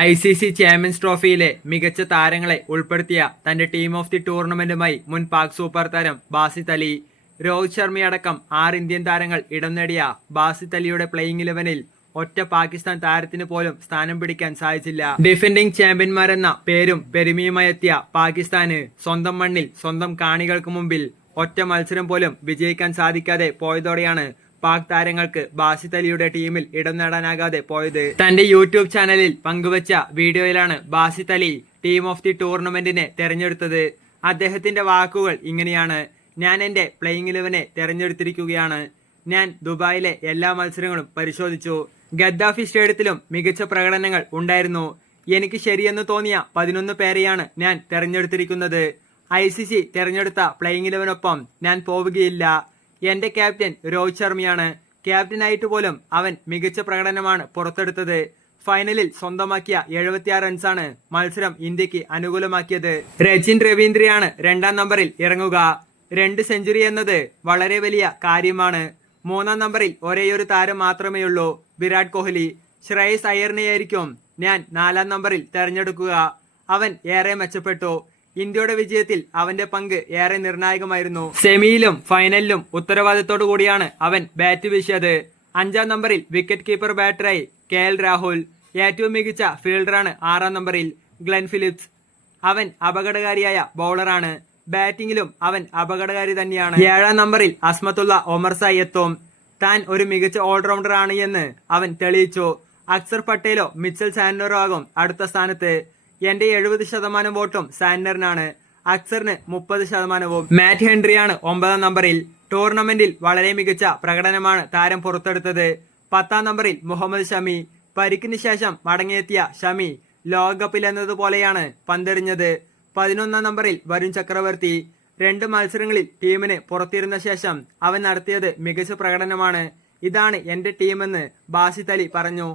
ICC champions ട്രോഫിയിലെ മികച്ച താരങ്ങളെ ഉൾപ്പെടുത്തിയ തന്റെ ടീം ഓഫ് ദി ടൂർണമെന്റുമായി മുൻ പാക് സൂപ്പർ താരം ബാസിത് അലി. രോഹിത് ശർമ്മയടക്കം 6 ഇന്ത്യൻ താരങ്ങൾ ഇടം നേടിയ ബാസിത് അലിയുടെ പ്ലേയിങ് 11-ൽ ഒറ്റ പാകിസ്ഥാൻ താരത്തിന് പോലും സ്ഥാനം പിടിക്കാൻ സാധിച്ചില്ല. ഡിഫൻഡിംഗ് ചാമ്പ്യന്മാരെന്ന പേരും പെരുമയുമായി എത്തിയ പാകിസ്ഥാന് സ്വന്തം മണ്ണിൽ സ്വന്തം കാണികൾക്ക് മുമ്പിൽ ഒറ്റ മത്സരം പോലും വിജയിക്കാൻ സാധിക്കാതെ പോയതോടെയാണ് പാക് താരങ്ങൾക്ക് ബാസിത് അലിയുടെ ടീമിൽ ഇടം നേടാനാകാതെ പോയത്. തന്റെ യൂട്യൂബ് ചാനലിൽ പങ്കുവച്ച വീഡിയോയിലാണ് Basit Ali team of the ടൂർണമെന്റിനെ തെരഞ്ഞെടുത്തത്. അദ്ദേഹത്തിന്റെ വാക്കുകൾ ഇങ്ങനെയാണ്: ഞാൻ എന്റെ പ്ലേയിങ് 11-നെ തെരഞ്ഞെടുത്തിരിക്കുകയാണ്. ഞാൻ ദുബായിലെ എല്ലാ മത്സരങ്ങളും പരിശോധിച്ചു. ഗദ്ദാഫി സ്റ്റേഡിയത്തിലും മികച്ച പ്രകടനങ്ങൾ ഉണ്ടായിരുന്നു. എനിക്ക് ശരിയെന്ന് തോന്നിയ 11 പേരെയാണ് ഞാൻ തെരഞ്ഞെടുത്തിരിക്കുന്നത്. ICC തെരഞ്ഞെടുത്ത പ്ലേയിങ് 11-നൊപ്പം ഞാൻ പോവുകയില്ല. എന്റെ ക്യാപ്റ്റൻ രോഹിത് ശർമ്മയാണ്. ക്യാപ്റ്റനായിട്ട് പോലും അവൻ മികച്ച പ്രകടനമാണ് പുറത്തെടുത്തത്. ഫൈനലിൽ സ്വന്തമാക്കിയ 76 റൺസാണ് മത്സരം ഇന്ത്യക്ക് അനുകൂലമാക്കിയത്. രജിൻ രവീന്ദ്രയാണ് 2-ാം നമ്പറിൽ ഇറങ്ങുക. 2 സെഞ്ചുറി എന്നത് വളരെ വലിയ കാര്യമാണ്. 3-ാം നമ്പറിൽ ഒരേയൊരു താരം മാത്രമേയുള്ളൂ, വിരാട് കോഹ്ലി. ശ്രേയസ് അയ്യറിനെയായിരിക്കും ഞാൻ 4-ാം നമ്പറിൽ തെരഞ്ഞെടുക്കുക. അവൻ ഏറെ മെച്ചപ്പെട്ടു. ഇന്ത്യയുടെ വിജയത്തിൽ അവന്റെ പങ്ക് ഏറെ നിർണായകമായിരുന്നു. സെമിയിലും ഫൈനലിലും ഉത്തരവാദിത്തോടു കൂടിയാണ് അവൻ ബാറ്റ് വീശിയത്. 5-ാം നമ്പറിൽ വിക്കറ്റ് കീപ്പർ ബാറ്ററായി KL രാഹുൽ. ഏറ്റവും മികച്ച ഫീൽഡറാണ് 6-ാം നമ്പറിൽ ഗ്ലെൻ ഫിലിപ്സ്. അവൻ അപകടകാരിയായ ബൗളറാണ്. ബാറ്റിംഗിലും അവൻ അപകടകാരി തന്നെയാണ്. 7-ാം നമ്പറിൽ അസ്മത്തുള്ള ഒമർ സായി എത്തും. താൻ ഒരു മികച്ച ഓൾറൗണ്ടർ ആണ് എന്ന് അവൻ തെളിയിച്ചു. അക്സർ പട്ടേലോ മിച്ചൽ സാന്റ്നറോ ആകും അടുത്ത സ്ഥാനത്ത്. എന്റെ 70% വോട്ടും സാന്റ്നറിനാണ്. അക്സറിന് 30%. മാറ്റ് ഹെൻറിയാണ് 9-ാം നമ്പറിൽ. ടൂർണമെന്റിൽ വളരെ മികച്ച പ്രകടനമാണ് താരം പുറത്തെടുത്തത്. 10-ാം നമ്പറിൽ മുഹമ്മദ് ഷമി. പരിക്കിന് ശേഷം മടങ്ങിയെത്തിയ ഷമി ലോകകപ്പിൽ എന്നതുപോലെയാണ് പന്തെറിഞ്ഞത്. 11-ാം നമ്പറിൽ വരുൺ ചക്രവർത്തി. 2 മത്സരങ്ങളിൽ ടീമിന് പുറത്തിരുന്ന ശേഷം അവൻ നടത്തിയത് മികച്ച പ്രകടനമാണ്. ഇതാണ് എന്റെ ടീമെന്ന് ബാസിത് അലി പറഞ്ഞു.